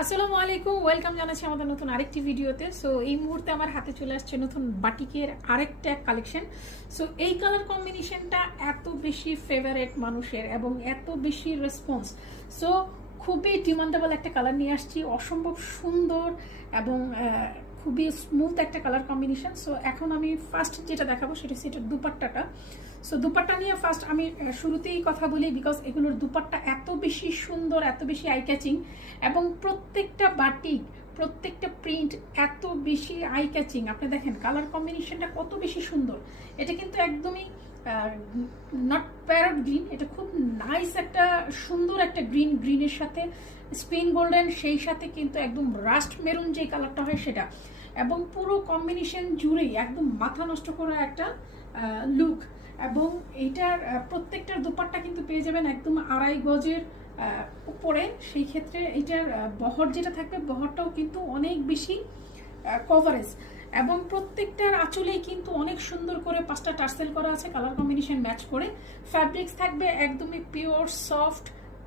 আসসালামু আলাইকুম, ওয়েলকাম জানাচ্ছি আমাদের নতুন আরেকটি ভিডিওতে। সো এই মুহূর্তে আমার হাতে চলে আসছে নতুন বাটিকের আরেকটা কালেকশন। সো এই কালার কম্বিনেশনটা এত বেশি ফেভারেট মানুষের এবং এত বেশি রেসপন্স, সো খুবই ডিমান্ডেবল একটা কালার নিয়ে আসছি, অসম্ভব সুন্দর এবং খুবই স্মুথ একটা কালার কম্বিনেশন। সো এখন আমি ফার্স্ট যেটা দেখাবো সেটা হচ্ছে এটার দুপাট্টাটা। সো দুপাট্টা নিয়ে ফার্স্ট আমি শুরুতেই কথা বলি, বিকজ এগুলোর দুপাট্টা এত বেশি সুন্দর, এত বেশি আই ক্যাচিং, এবং প্রত্যেকটা বাটিক, প্রত্যেকটা প্রিন্ট এত বেশি আই ক্যাচিং। আপনি দেখেন কালার কম্বিনেশনটা কত বেশি সুন্দর। এটা কিন্তু একদমই নট প্যারট গ্রিন, এটা খুব নাইস একটা সুন্দর একটা গ্রিনের সাথে স্পিন গোল্ডেন, সেই সাথে কিন্তু একদম রাস্ট মেরুন যে কালারটা হয় সেটা, এবং পুরো কম্বিনেশন জুড়েই একদম মাথা নষ্ট করা একটা লুক। এবং এইটার প্রত্যেকটার দুপাট্টা কিন্তু পেয়ে যাবেন একদম 2.5 গজের উপরে। সেই ক্ষেত্রে এইটার বহর যেটা থাকবে, বহরটাও কিন্তু অনেক বেশি কভারেজ, এবং প্রত্যেকটার আঁচলেই কিন্তু অনেক সুন্দর করে 5টা টার্সেল করা আছে কালার কম্বিনেশন ম্যাচ করে। ফ্যাব্রিক্স থাকবে একদমই পিওর সফট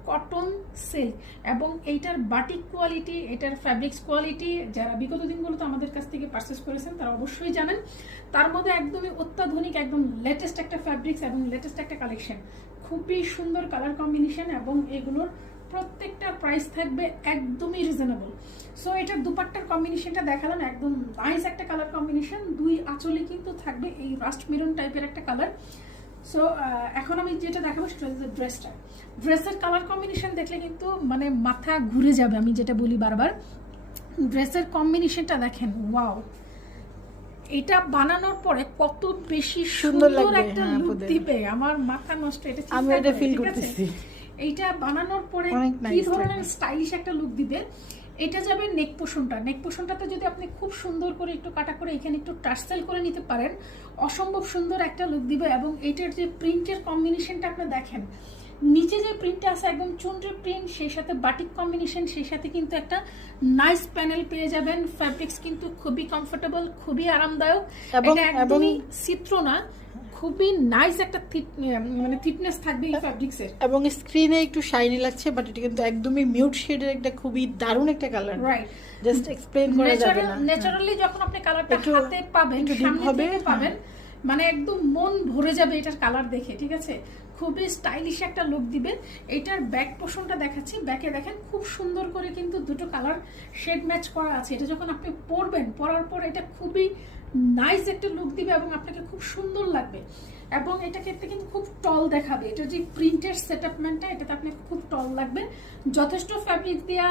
কটন সিল্ক, এবং এইটার বাটিক কোয়ালিটি, এটার ফ্যাব্রিক্স কোয়ালিটি যারা বিগত দিনগুলোতে আমাদের কাছ থেকে পারচেস করেছেন তারা অবশ্যই জানেন। তার মধ্যে একদমই অত্যাধুনিক, একদম লেটেস্ট একটা ফ্যাব্রিক্স এবং লেটেস্ট একটা কালেকশন, খুবই সুন্দর কালার কম্বিনেশন, এবং এগুলোর প্রত্যেকটা প্রাইস থাকবে একদমই রিজনেবল। সো এটার দুপাট্টার কম্বিনেশনটা দেখালাম, একদম নাইস একটা কালার কম্বিনেশন। দুই আঁচলে কিন্তু থাকবে এই রাস্ট মেরুন টাইপের একটা কালার। সো এখন আমি যেটা দেখাবো সেটা হচ্ছে ড্রেসের কালার কম্বিনেশন দেখলে কিন্তু মানে মাথা ঘুরে যাবে। আমি যেটা বলি বারবার, ড্রেসের কম্বিনেশনটা দেখেন, ওয়াও! এটা বানানোর পরে কত বেশি সুন্দর একটা লুক দিবে, আমার মাথা নষ্ট। এটা আমি এটা ফিল করতেছি। এইটা বানানোর পরে কি ধরনের স্টাইলিশ একটা লুক দিবে। এটা যাবে নেক পোর্শনটাতে যদি আপনি খুব সুন্দর করে একটু কাটা করে এখানে একটু টার্সেল করে নিতে পারেন, অসম্ভব সুন্দর একটা লুক দিবে। এবং এইটার যে প্রিন্টের কম্বিনেশনটা আপনি দেখেন, নিচে যে প্রিন্টটা আছে একদম চুনরি প্রিন্ট, সেই সাথে বাটিক কম্বিনেশন, সেই সাথে কিন্তু একটা নাইস প্যানেল পেয়ে যাবেন। ফ্যাব্রিক্স কিন্তু খুবই কমফোর্টেবল, খুবই আরামদায়ক, এটা একদমই চিত্র না, খুবই নাইস একটা মানে থিকনেস থাকবে এই ফ্যাব্রিক্সের, এবং স্ক্রিনে একটু শাইনি লাগছে, বাট এটা কিন্তু একদমই মিউট শেডের একটা খুবই দারুণ একটা কালার। রাইট, জাস্ট এক্সপ্লেইন করা যাবে না। ন্যাচারালি যখন আপনি কালারটা হাতে পাবেন, সামনে থেকে পাবেন, মানে একদম মন ভরে যাবে এটার কালার দেখে। ঠিক আছে, খুবই স্টাইলিশ একটা লুক দিবে। এটার ব্যাক পোর্শনটা দেখাচ্ছি, ব্যাকে দেখেন খুব সুন্দর করে কিন্তু দুটো কালার শেড ম্যাচ করা আছে। এটা যখন আপনি পরবেন, পরার পর এটা খুবই নাইস একটা লুক দিবে এবং আপনাকে খুব সুন্দর লাগবে, এবং এটা ক্ষেত্রে কিন্তু খুব টল দেখাবে। এটা যে প্রিন্টের সেটআপমেন্টটা, এটাতে আপনাকে খুব টল লাগবে। যথেষ্ট ফ্যাব্রিক দেওয়া